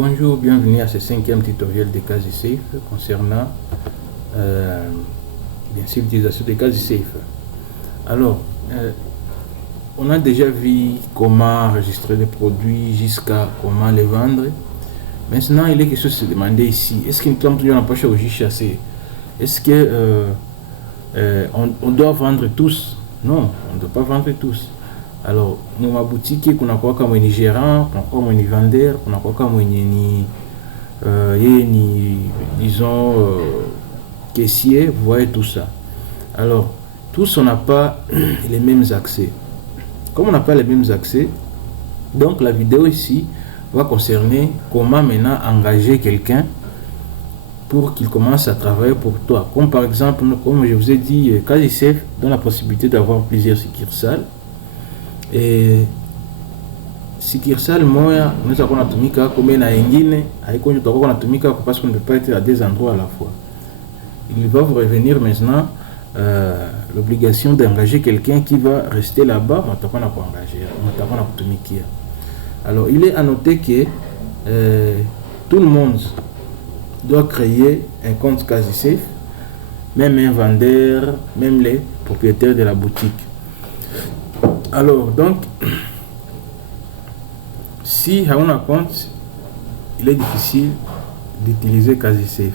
Bonjour, bienvenue à ce 5e tutoriel de QuasiSafe concernant bien sûr l'utilisation de QuasiSafe. Alors, on a déjà vu comment enregistrer les produits jusqu'à comment les vendre. Maintenant, il est question de se demander ici, est-ce qu'une clé n'a pas changé chasser? Est-ce que on doit vendre tous? Non, on ne doit pas vendre tous. Alors, nous, ma boutique, on a quoi comme un gérant, on a quoi comme un vendeur, on a quoi comme disons, caissier, vous voyez tout ça. Alors, tous, on n'a pas les mêmes accès. Comme on n'a pas les mêmes accès, donc la vidéo ici va concerner comment maintenant engager quelqu'un pour qu'il commence à travailler pour toi. Comme par exemple, comme je vous ai dit, QuasiSafe donne la possibilité d'avoir plusieurs succursales. Et succursale moya unaweza kuwa unatumika comme na ingine haiko ndio utakuwa unatumika parce qu'on ne peut pas être à deux endroits à la fois. Il va vous revenir maintenant l'obligation d'engager quelqu'un qui va rester là-bas, on t'a pas engager, on t'a pas kutumikia. Alors il est à noter que tout le monde doit créer un compte QuasiSafe, même un vendeur, même les propriétaires de la boutique. Alors, donc, si on a un compte, il est difficile d'utiliser QuasiSafe.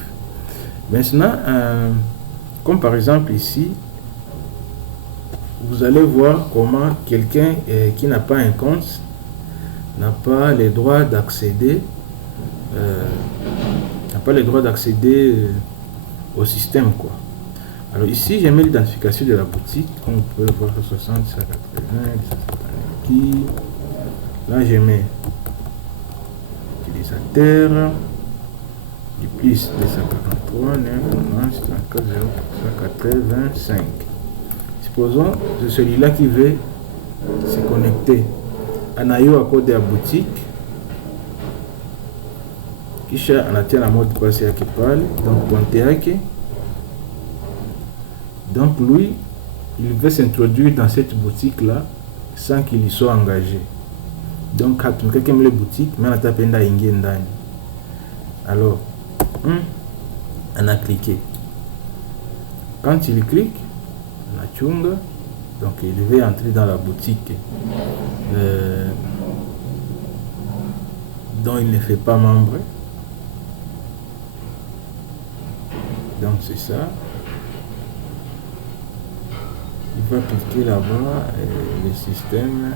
Maintenant, comme par exemple ici, vous allez voir comment quelqu'un qui n'a pas un compte n'a pas le droit d'accéder au système, quoi. Alors ici, j'ai mis l'identification de la boutique, comme vous pouvez le voir, 60, 180, qui. Là, je mets utilisateur, du plus 243, 9, 34, 185. Supposons que c'est celui-là qui veut se connecter. On a eu à code de la boutique. Kisha, on a tient la mode de passer à qui parle, donc Ponteake. Donc lui, il veut s'introduire dans cette boutique-là sans qu'il y soit engagé. Donc, quelqu'un met la boutique, mais on a tapé dans l'ingénieur. Alors, on a cliqué. Quand il clique, on a tchunga, donc il veut entrer dans la boutique. Donc il ne fait pas membre. Donc c'est ça. Il va cliquer là-bas et le système.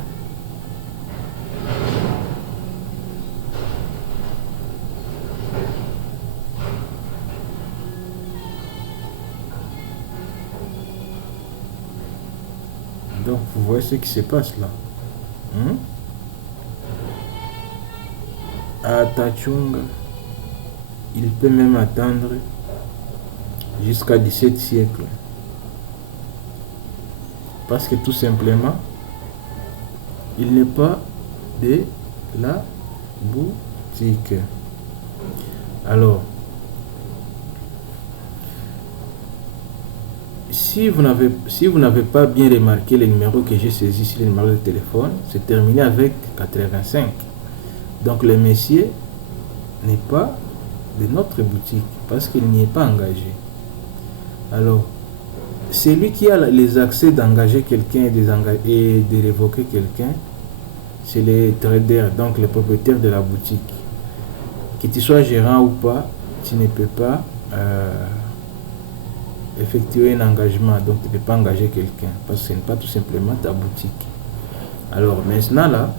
Donc vous voyez ce qui se passe là. À Tachunga, il peut même attendre jusqu'à 17 siècles. Parce que tout simplement, il n'est pas de la boutique. Alors, si vous n'avez pas bien remarqué le numéro que j'ai saisi sur le numéro de téléphone, c'est terminé avec 85. Donc le monsieur n'est pas de notre boutique parce qu'il n'y est pas engagé. Alors, celui qui a les accès d'engager quelqu'un et de révoquer quelqu'un, c'est les traders, donc les propriétaires de la boutique. Que tu sois gérant ou pas, tu ne peux pas effectuer un engagement, donc tu ne peux pas engager quelqu'un parce que ce n'est pas tout simplement ta boutique. Alors maintenant là,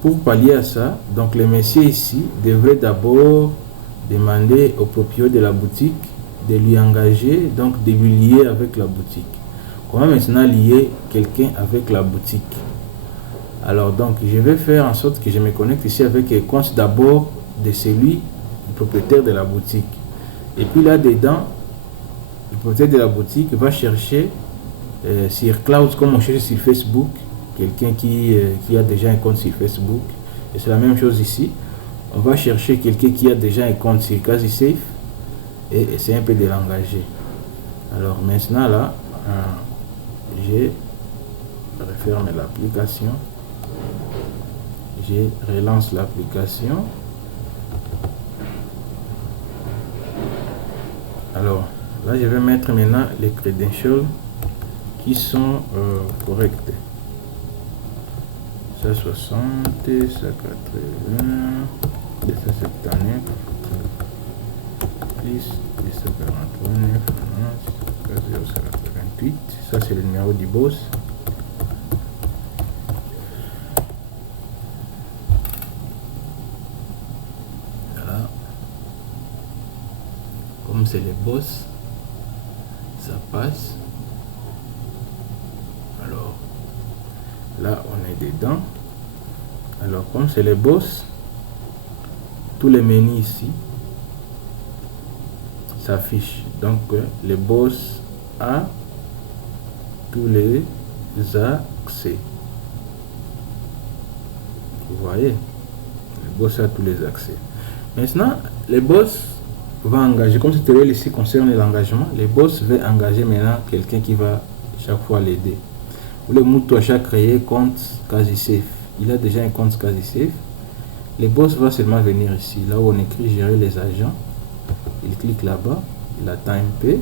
pour pallier à ça, donc le monsieur ici devrait d'abord demander au propriétaire de la boutique de lui engager, donc de lui lier avec la boutique. Comment maintenant lier quelqu'un avec la boutique? Alors donc je vais faire en sorte que je me connecte ici avec le compte d'abord de celui du propriétaire de la boutique. Et puis là-dedans, le propriétaire de la boutique va chercher sur Cloud, comme on cherche sur Facebook, quelqu'un qui a déjà un compte sur Facebook. Et c'est la même chose ici. On va chercher quelqu'un qui a déjà un compte sur QuasiSafe et essayer un peu de l'engager. Alors maintenant là, je referme l'application. Je relance l'application. Alors, là, je vais mettre maintenant les credentials qui sont corrects. 160, 180, 271, 10, 249, 088. Ça, c'est le numéro du boss. Voilà. Comme c'est les boss, ça passe. Alors, là, on est dedans. Alors, comme c'est les boss, tous les menus ici s'affichent. Donc, les boss a tous les accès. Vous voyez, le boss a tous les accès. Maintenant, les boss va engager, comme ce tutoriel ici concerne l'engagement, les boss veulent engager maintenant quelqu'un qui va chaque fois l'aider. Le mouton à chaque créer compte quasi safe. Il a déjà un compte quasi safe. Le boss va seulement venir ici, là où on écrit gérer les agents. Il clique là-bas, il attend un peu.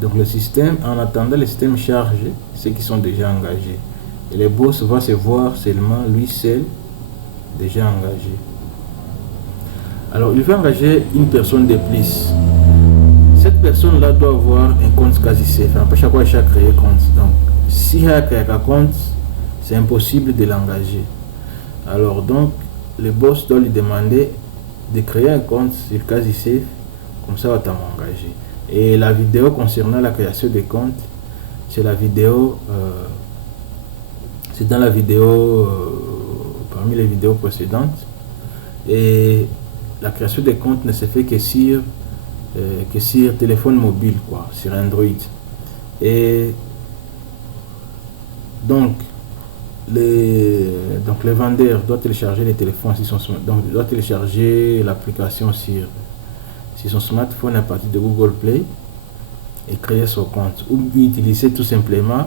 Donc le système, en attendant le système charge ceux qui sont déjà engagés. Et le boss va se voir seulement lui seul déjà engagé. Alors il va engager une personne de plus. Cette personne-là doit avoir un compte quasi safe. Après chaque fois, il chaque créer compte. Donc si il a créé un compte, c'est impossible de l'engager. Alors donc le boss doit lui demander de créer un compte sur quasi safe, comme ça on va t'engager. Et la vidéo concernant la création des comptes, c'est la vidéo, c'est dans la vidéo, parmi les vidéos précédentes. Et la création des comptes ne se fait que sur téléphone mobile, quoi, sur Android. Et donc le vendeur doit télécharger les téléphones sur son, donc doit télécharger l'application sur son smartphone à partir de Google Play et créer son compte, ou utiliser tout simplement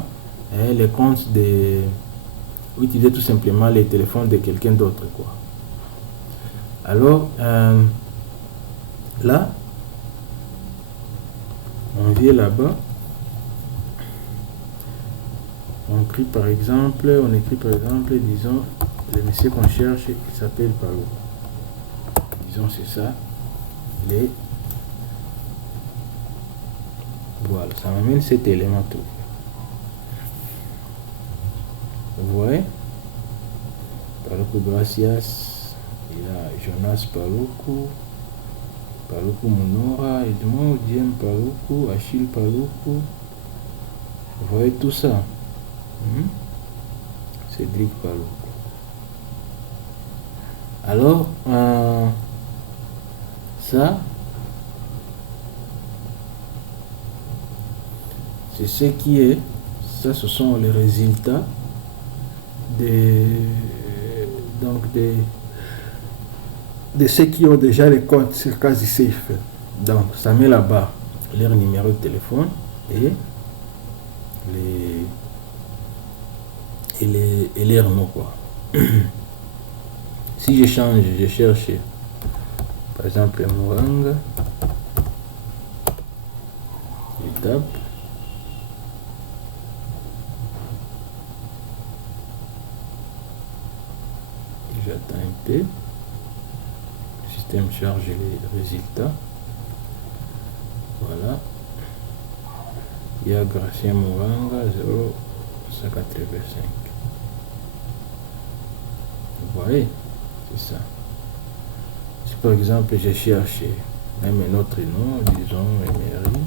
les comptes ou utiliser tout simplement les téléphones de quelqu'un d'autre, quoi. Alors là on vient là-bas, on écrit par exemple, disons le monsieur qu'on cherche, il s'appelle Palo, disons c'est ça, voilà, ça m'amène cet élément tout. Vous voyez, Paluku Gracias, il a Jonas Paluku, Paluku Munora, Edmond, Diem Paluku, Achille Paluku. Vous voyez tout ça. Cédric Paluku. Alors, ça, c'est ce qui est, ça ce sont les résultats de ceux qui ont déjà les comptes sur quasi safe. Donc ça met là-bas leur numéro de téléphone et leur nom, quoi. Si je change, je cherche par exemple Mouranga, je tape, j'attends un peu, le système charge les résultats. Voilà, il y a Gracien Mouranga 0,185. Vous voyez, c'est ça. Si par exemple je cherche même un autre nom, disons Emery,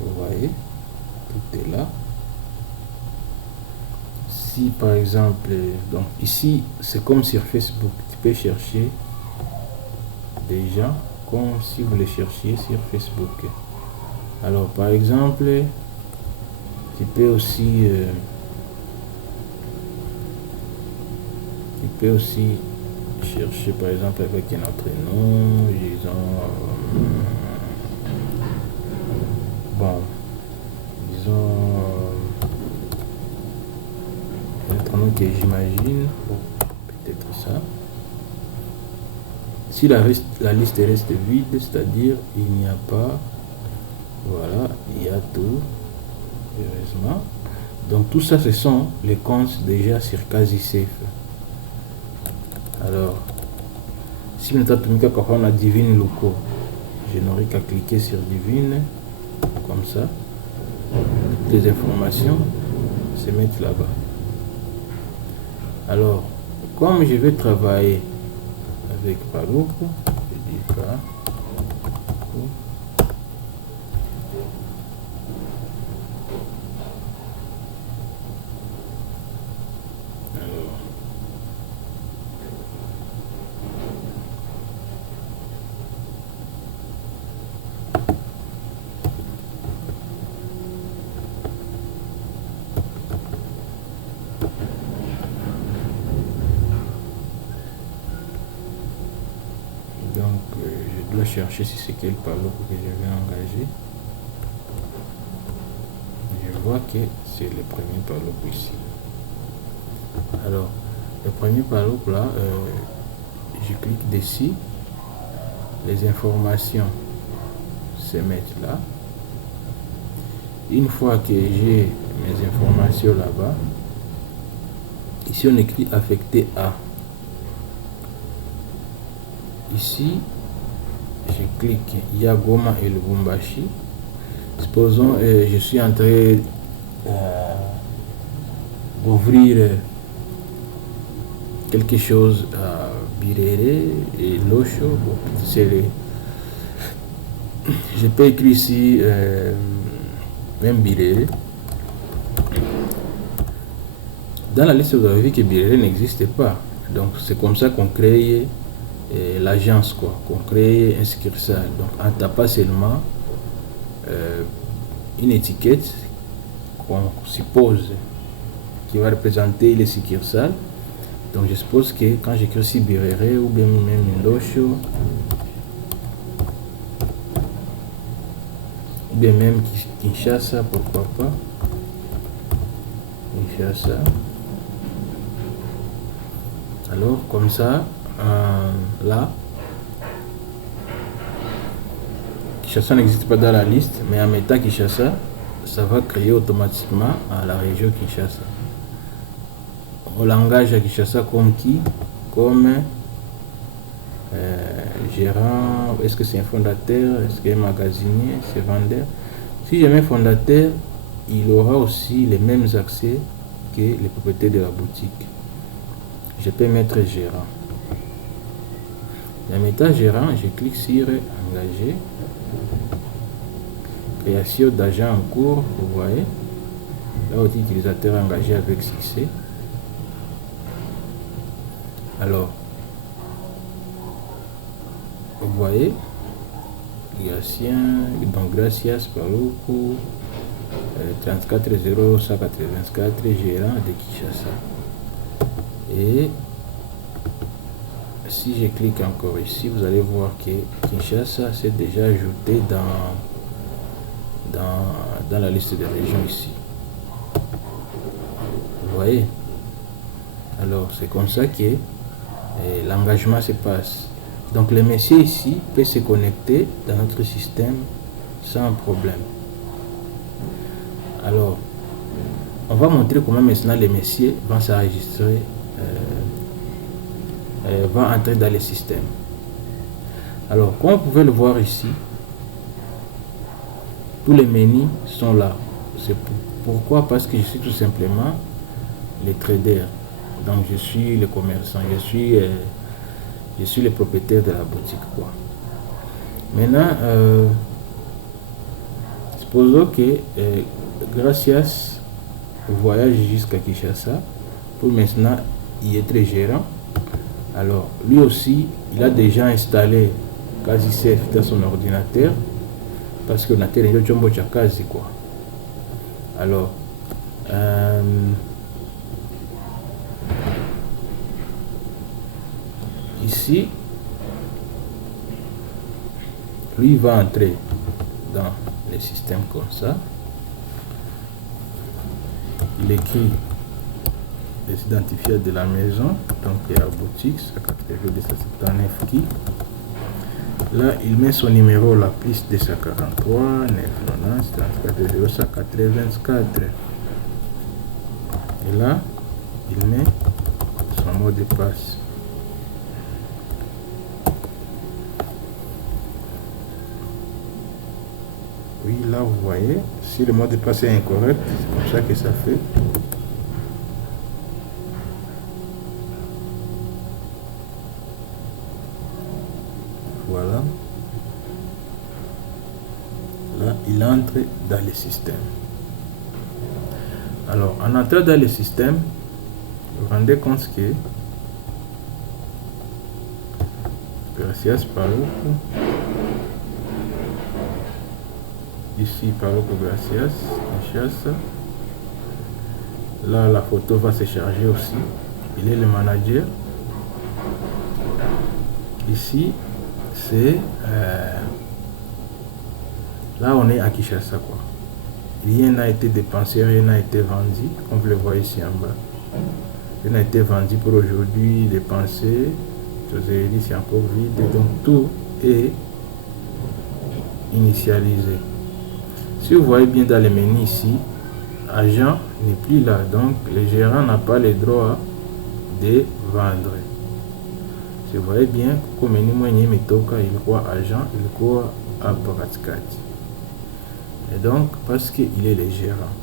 vous voyez, tout est là. Si par exemple, donc ici c'est comme sur Facebook, tu peux chercher des gens comme si vous les cherchiez sur Facebook. Alors par exemple, tu peux aussi chercher par exemple avec un autre nom, disons Donc j'imagine peut-être ça. Si la liste reste vide, c'est-à-dire il n'y a pas, voilà, il y a tout, heureusement. Donc tout ça, ce sont les comptes déjà sur QuasiSafe. Alors, si maintenant on a Divine Loco, je n'aurai qu'à cliquer sur Divine, comme ça. Toutes les informations se mettent là-bas. Alors, comme je vais travailler avec Paluku, je dis pas. Je dois chercher si c'est quel Paluku que je vais engager. Je vois que c'est le premier Paluku ici. Alors, le premier Paluku là, je clique dessus, les informations se mettent là. Une fois que j'ai mes informations là-bas, ici on écrit affecté à. Ici, je clique, il y a Goma et Lubumbashi. Supposons je suis en train d'ouvrir quelque chose à Birere et Locho. Bon, je peux écrire ici même Birere. Dans la liste, vous avez vu que Birere n'existe pas. Donc c'est comme ça qu'on crée l'agence, quoi, qu'on crée un succursale. Donc en tapant seulement une étiquette qu'on suppose qui va représenter les succursales. Donc je suppose que quand j'écris ici Birere ou bien même Locho ou bien même Kinshasa, pourquoi pas, Kinshasa. Alors comme ça, là, Kinshasa n'existe pas dans la liste, mais en mettant Kinshasa, ça va créer automatiquement à la région Kinshasa. On l'engage à Kinshasa comme qui? Comme gérant. Est-ce que c'est un fondateur? Est-ce qu'il est magasinier? C'est vendeur? Si je mets fondateur, il aura aussi les mêmes accès que les propriétaires de la boutique. Je peux mettre gérant. En mettant gérant, je clique sur engager. Création d'agent en cours, vous voyez. Là, aussi utilisateur engagé avec succès. Alors, vous voyez, donc gracias Paluku 340184 gérant de Kinshasa. Et si je clique encore ici, vous allez voir que Kinshasa s'est déjà ajouté dans la liste des régions ici. Vous voyez? Alors c'est comme ça que l'engagement se passe. Donc le messier ici peut se connecter dans notre système sans problème. Alors on va montrer comment maintenant les messiers vont s'enregistrer, vont entrer dans les systèmes. Alors comme vous pouvez le voir ici, tous les menus sont là. C'est pourquoi? Parce que je suis tout simplement le trader. Donc je suis le commerçant, je suis le propriétaire de la boutique, quoi. Maintenant, supposons que gracias voyage jusqu'à Kinshasa pour maintenant y être gérant. Alors lui aussi, il a déjà installé QuasiSafe dans son ordinateur parce qu'on a télé Jumbo Chakazi, quoi. Alors ici, lui va entrer dans le système comme ça. Il écrit les identifiants de la maison. Donc il y a boutique 180 279 qui. Là, il met son numéro, la plus 243 990 34 0184. Et là, il met son mot de passe. Oui, là, vous voyez, si le mot de passe est incorrect, c'est comme ça que ça fait. Voilà. Là, il entre dans le système. Alors, en entrant dans le système, vous vous rendez compte que Gracias Paluco, ici Paluco Gracias, Kinshasa. Là, la photo va se charger aussi. Il est le manager. Ici, c'est là on est à Kinshasa quoi. Rien n'a été dépensé, rien n'a été vendu, comme vous le voyez ici en bas. Rien n'a été vendu pour aujourd'hui, dépensé. C'est encore vide, donc tout est initialisé. Si vous voyez bien dans le menu ici, agent n'est plus là, donc le gérant n'a pas le droit de vendre. Si vous voyez bien, comme il quoi agent, il quoi à Paratkati. Et donc, parce qu'il est le gérant.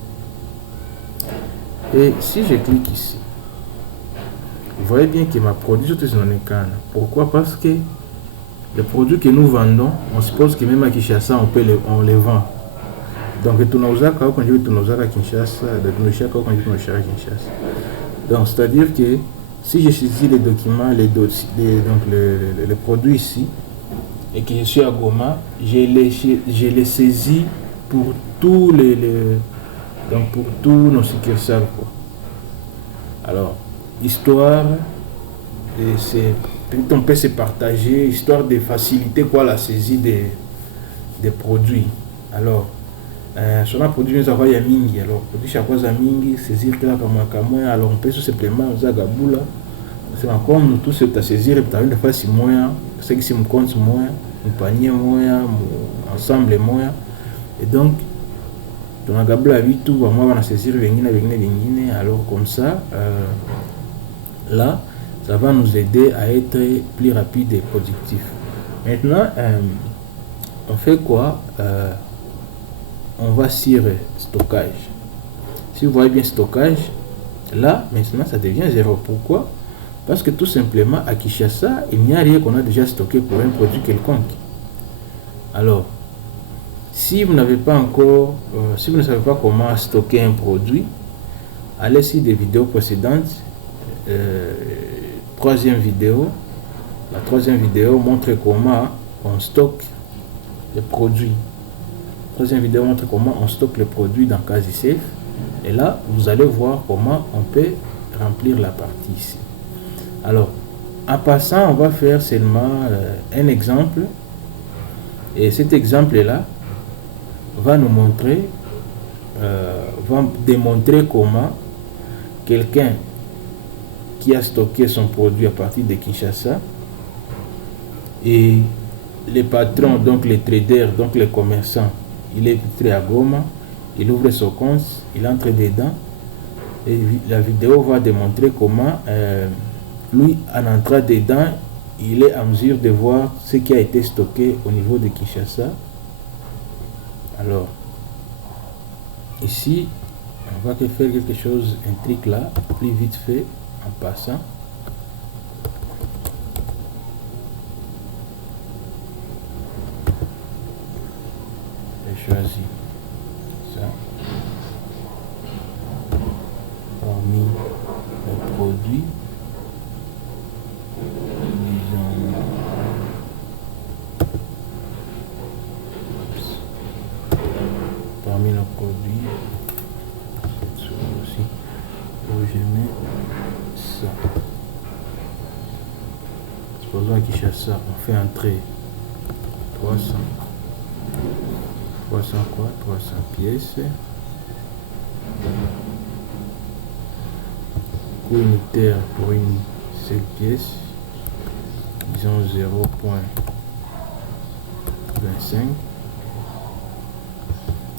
Et si je clique ici, vous voyez bien que ma produit est non écran. Pourquoi? Parce que les produits que nous vendons, on suppose que même à Kinshasa, on les vend. Donc, tunauza quand je tunauza à Kinshasa, quand je charge Kinshasa. Donc, c'est-à-dire que si je saisis les documents, les produits ici, et que je suis à Goma, je les saisis pour tous donc pour tous nos succursales quoi. Alors, histoire on peut se partager, histoire de faciliter quoi la saisie des produits. Alors, sur un produit nous avons ya mingi, alors produit chaque fois mingi saisir là comme alors on peut tout simplement zagabula c'est encore nous tous à saisir peut-être une fois si moyen c'est que si mon compte moyen un panier moyen ensemble moyen et donc dans gabula vite tout moi on va saisir vingine alors comme ça là ça va nous aider à être plus rapide et productif. Maintenant on fait quoi? On va sur stockage. Si vous voyez bien stockage, là maintenant ça devient 0. Pourquoi? Parce que tout simplement à Kinshasa, il n'y a rien qu'on a déjà stocké pour un produit quelconque. Alors, si vous n'avez pas encore, si vous ne savez pas comment stocker un produit, allez sur des vidéos précédentes. Troisième vidéo. La troisième vidéo montre comment on stocke les produits. Troisième vidéo montre comment on stocke les produits dans CasiSafe. Et là, vous allez voir comment on peut remplir la partie ici. Alors, en passant, on va faire seulement un exemple. Et cet exemple-là va nous montrer, va démontrer comment quelqu'un qui a stocké son produit à partir de Kinshasa et les patrons, donc les traders, donc les commerçants, il est très à Goma, il ouvre son compte, il entre dedans et la vidéo va démontrer comment lui en entrant dedans il est en mesure de voir ce qui a été stocké au niveau de Kinshasa. Alors ici on va faire quelque chose, un truc là plus vite fait en passant. J'ai choisi ça parmi les produits, disons parmi nos produits aussi où je mets ça. Supposons à Kinshasa on fait entrer 300 quoi, 300 pièces. coût unitaire pour une seule pièce, disons 0.25.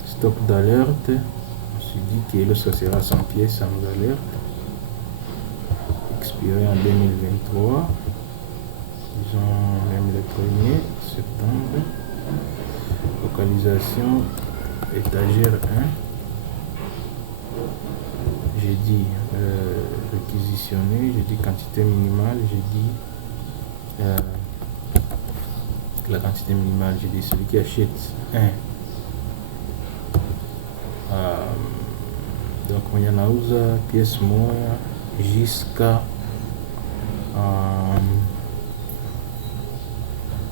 Stock d'alerte, on se dit que lorsque ça sera 100 pièces, ça nous alerte. Expiré en 2023, disons même le 1er septembre. Localisation étagère 1. J'ai dit réquisitionner, j'ai dit quantité minimale, j'ai dit la quantité minimale, j'ai dit celui qui achète 1. Donc on y en a pièce moya jusqu'à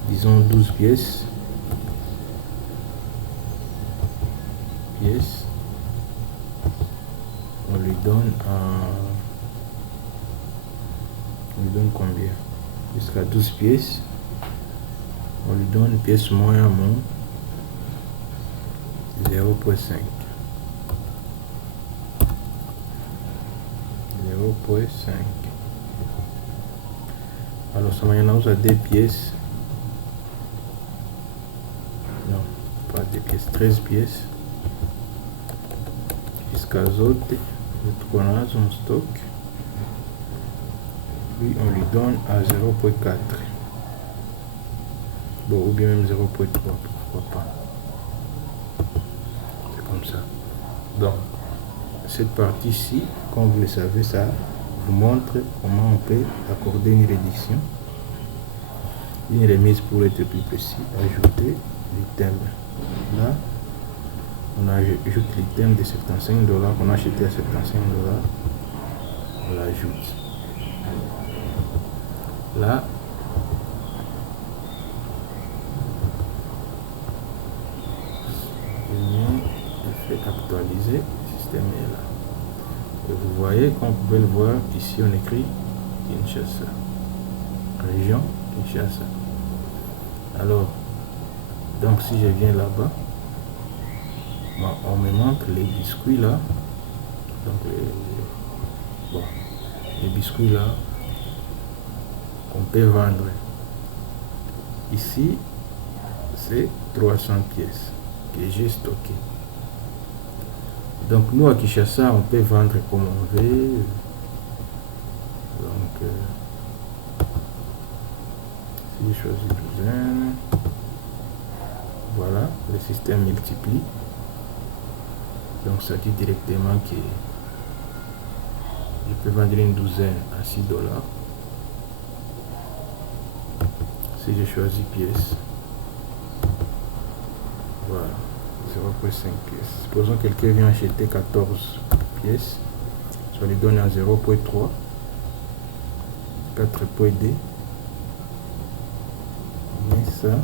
disons 12 pièces. On lui donne combien? Jusqu'à 12 pièces. On lui donne une pièce moyen 0.5. 0.5. Alors ça moyen a des pièces. Non, pas des pièces, 13 pièces. Jusqu'à autres qu'on a en stock. Puis on lui donne à 0.4. Bon, ou bien même 0.3, pourquoi pas. C'est comme ça. Donc, cette partie-ci, comme vous le savez, ça vous montre comment on peut accorder une réduction, une remise pour être plus précis, ajouter l'item. Là, on ajoute l'item de 75 $, on a acheté à 75 $, on l'ajoute. Là, je fais actualiser, le système est là. Et vous voyez, comme vous pouvez le voir, ici on écrit Kinshasa, région Kinshasa. Alors, donc si je viens là-bas, bon, on me montre les biscuits là. Donc les biscuits là qu'on peut vendre. Ici, c'est 300 pièces que j'ai stocké. Donc nous à Kinshasa, on peut vendre comme on veut. Donc si je choisis douzaine, voilà, le système multiplie. Donc ça dit directement que je peux vendre une douzaine à 6 $. Si je choisis pièces, voilà, 0.5 pièces. Supposons que quelqu'un vient acheter 14 pièces, ça lui donne à 0.3, 4.2, mais ça,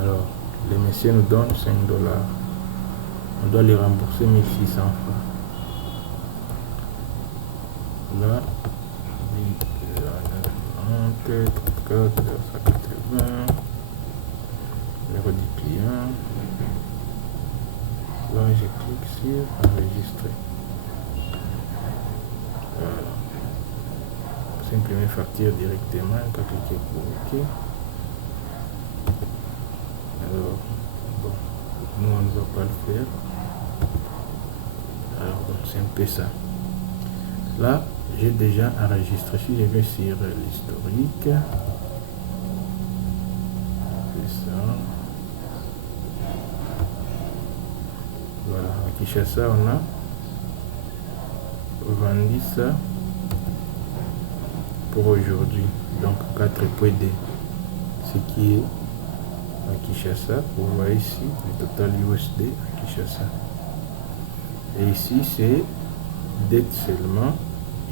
alors le monsieur nous donne 5 $, on doit les rembourser 1600 francs. Là, 34, 180, numéro du client. Là, je clique sur enregistrer. Voilà. Imprimer facture directement, quand cliquer pour OK. Alors, bon, nous on ne va pas le faire. Alors, c'est un peu ça. Là, j'ai déjà enregistré. Si je vais sur l'historique, c'est ça. Voilà, à Kinshasa, on a vendu ça pour aujourd'hui. Donc 4.2, ce qui est à Kinshasa. Vous voyez ici le total USD à Kinshasa. Et ici, c'est dette seulement.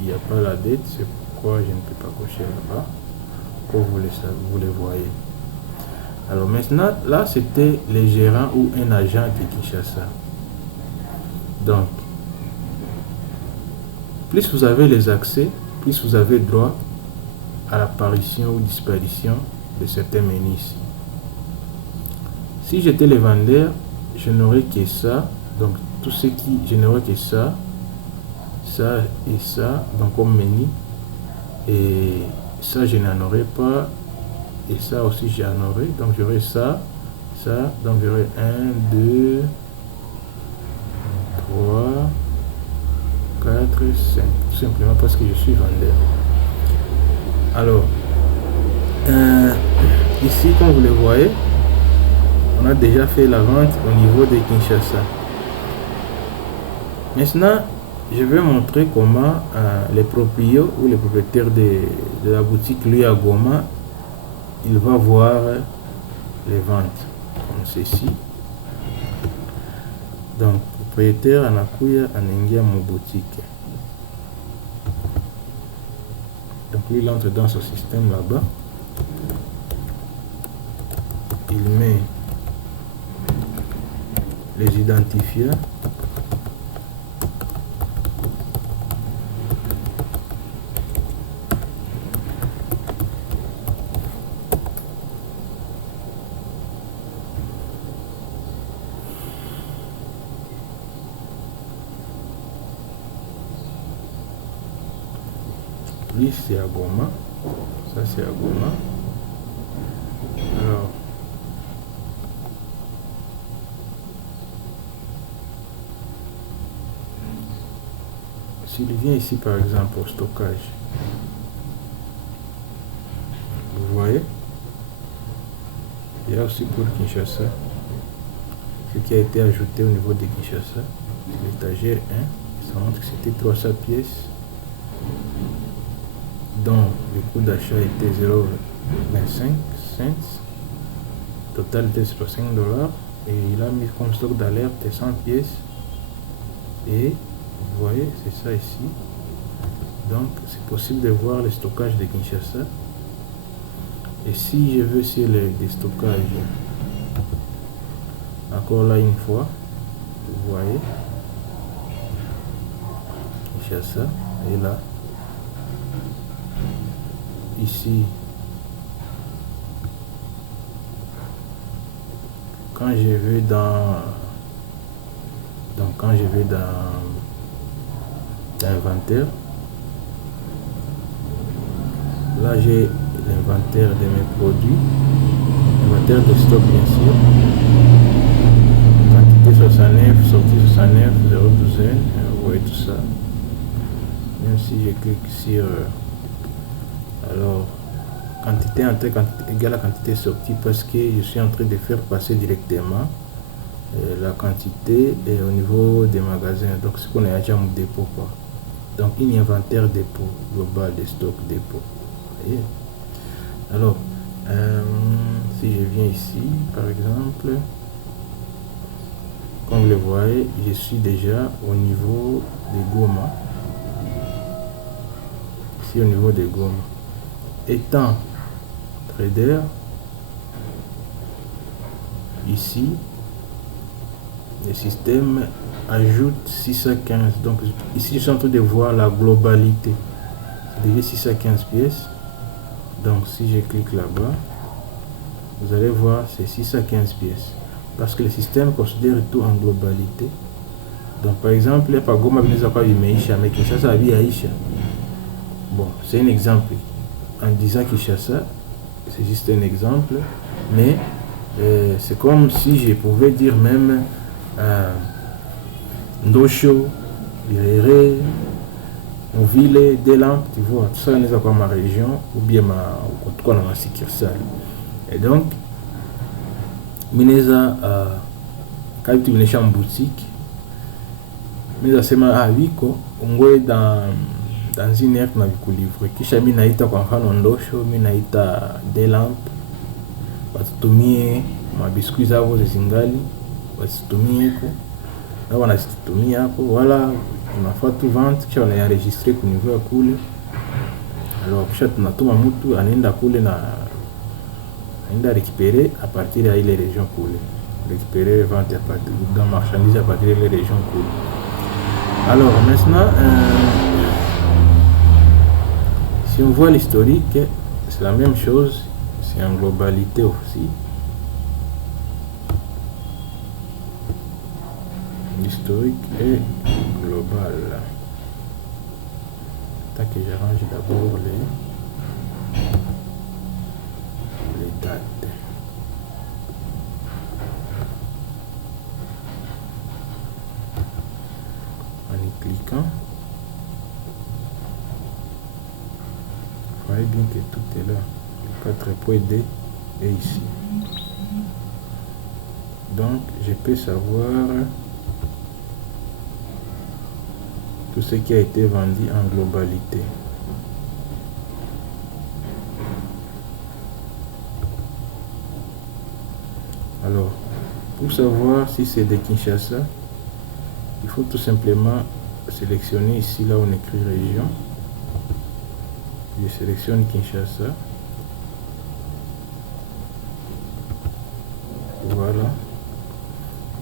Il n'y a pas la dette, c'est pourquoi je ne peux pas cocher là-bas. Comme vous le voyez. Alors maintenant, là c'était le gérant ou un agent de Kinshasa. Donc, plus vous avez les accès, plus vous avez droit à l'apparition ou disparition de certains menus ici. Si j'étais le vendeur, je n'aurais que ça. Donc tout ce qui, je n'aurais que ça, ça et ça, donc comme menu. Et ça, je n'en aurais pas. Et ça aussi, j'en aurais. Donc j'aurais ça, ça. Donc j'aurais 1, 2, 3, 4, 5. Tout simplement parce que je suis vendeur. Alors, ici, comme vous le voyez, on a déjà fait la vente au niveau de Kinshasa. Maintenant, je vais montrer comment les propriétaires ou les propriétaires de la boutique lui à Goma, il va voir les ventes comme ceci. Donc, propriétaire anakuya anaingia mon boutique. Donc lui, il entre dans ce système là-bas. Il met les identifiants. Lui, c'est à Goma. Ça, c'est à Goma. Alors, s'il vient ici, par exemple, au stockage, vous voyez, il y a aussi pour Kinshasa, ce qui a été ajouté au niveau de Kinshasa, l'étagère 1, ça montre que c'était 300 pièces, dont le coût d'achat était 0,25 cents, total était $5, et il a mis comme stock d'alerte 100 pièces, et vous voyez, c'est ça ici. Donc c'est possible de voir le stockage de Kinshasa. Et si je veux sur le déstockage, encore là une fois, vous voyez, Kinshasa, et là, ici, quand je vais dans l'inventaire, là j'ai l'inventaire de mes produits, l'inventaire de stock bien sûr, quantité 69, sortie 69, 0,12, vous voyez tout ça. Même si je clique sur alors quantité entrée égale à quantité sortie, parce que je suis en train de faire passer directement la quantité au niveau des magasins, donc ce qu'on a déjà mon dépôt quoi. Donc un inventaire dépôt global de stock dépôt. Vous voyez? Alors si je viens ici par exemple, comme vous le voyez, je suis déjà au niveau de Goma. Ici au niveau de Goma, étant trader, ici le système ajoute 615. Donc ici je suis en train de voir la globalité, c'est déjà 615 pièces. Donc si je clique là-bas, vous allez voir c'est 615 pièces, parce que le système considère tout en globalité. Donc par exemple, il n'y a pas Goma imeisha, mais Kinshasa a Aisha. Bon, c'est un exemple. En disant Kinshasa, c'est juste un exemple, mais c'est comme si je pouvais dire même Ndosho, Birere, Mvile, Delamp, tu vois, tout ça n'est pas ma région, ou bien ma succursale. Et donc, Mineza, quand tu venais en boutique, Mineza sema wiko, on est dans une aire na vikulivré, kisha mimi naita kwa mfano Ndosho, mimi naita Delamp, watutumie mabiskuit zao zingali, watutumie ko na wanazitumia hapo, wala tunafaa tu vente, kisha wanaenregistrer kwa niveau ya kule. Alors kisha tunatuma mtu anaenda kule na anaenda récupérer à partir de ile région kule, récupérer vente à partir de marchandises à partir de les régions kule. Alors maintenant si on voit l'historique, c'est la même chose, c'est en globalité aussi. l'historique est global. Tant que j'arrange d'abord les dates. En y cliquant, vous voyez bien que tout est là. Le 4.d est ici. Donc, je peux savoir tout ce qui a été vendu en globalité. Alors, pour savoir si c'est de Kinshasa, il faut tout simplement sélectionner ici, là où on écrit région. Je sélectionne Kinshasa. Voilà.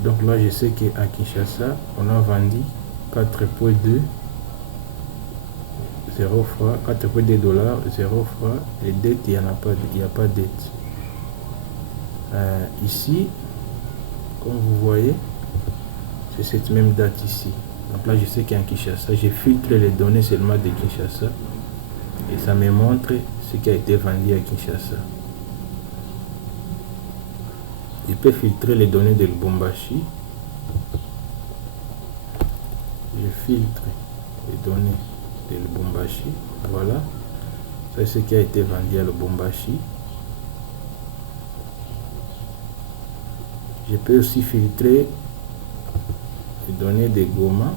Donc là, je sais qu'à Kinshasa, on a vendu 4.2 0 francs, 4.2 dollars, 0 francs. Les dettes, il n'y a pas de dette. Ici, comme vous voyez, c'est cette même date ici. Donc là, je sais qu'à Kinshasa, j'ai filtré les données seulement de Kinshasa et ça me montre ce qui a été vendu à Kinshasa. Je peux filtrer les données de Lubumbashi. Je filtre les données de Lubumbashi. Voilà. Ça, c'est ce qui a été vendu à Lubumbashi. Je peux aussi filtrer les données de Goma.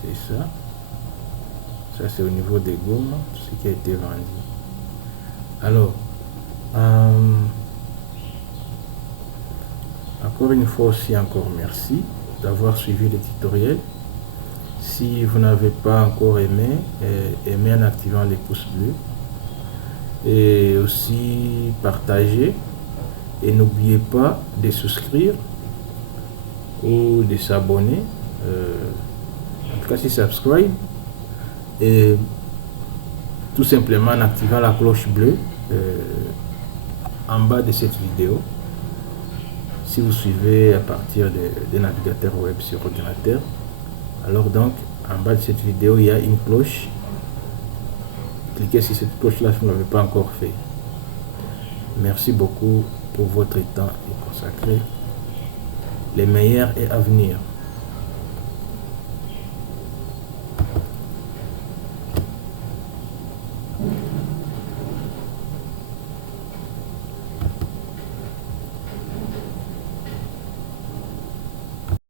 C'est ça. Ça, c'est au niveau de Goma, ce qui a été vendu. Alors, encore une fois aussi, encore merci d'avoir suivi le tutoriel. Si vous n'avez pas encore aimé, aimez en activant les pouces bleus et aussi partagez et n'oubliez pas de souscrire ou de s'abonner, en tout cas c'est subscribe, et tout simplement en activant la cloche bleue en bas de cette vidéo. Si vous suivez à partir des navigateurs web sur ordinateur, alors donc en bas de cette vidéo il y a une cloche. Cliquez sur cette cloche là si vous ne l'avez pas encore fait. Merci beaucoup pour votre temps et consacré. Les meilleurs est à venir.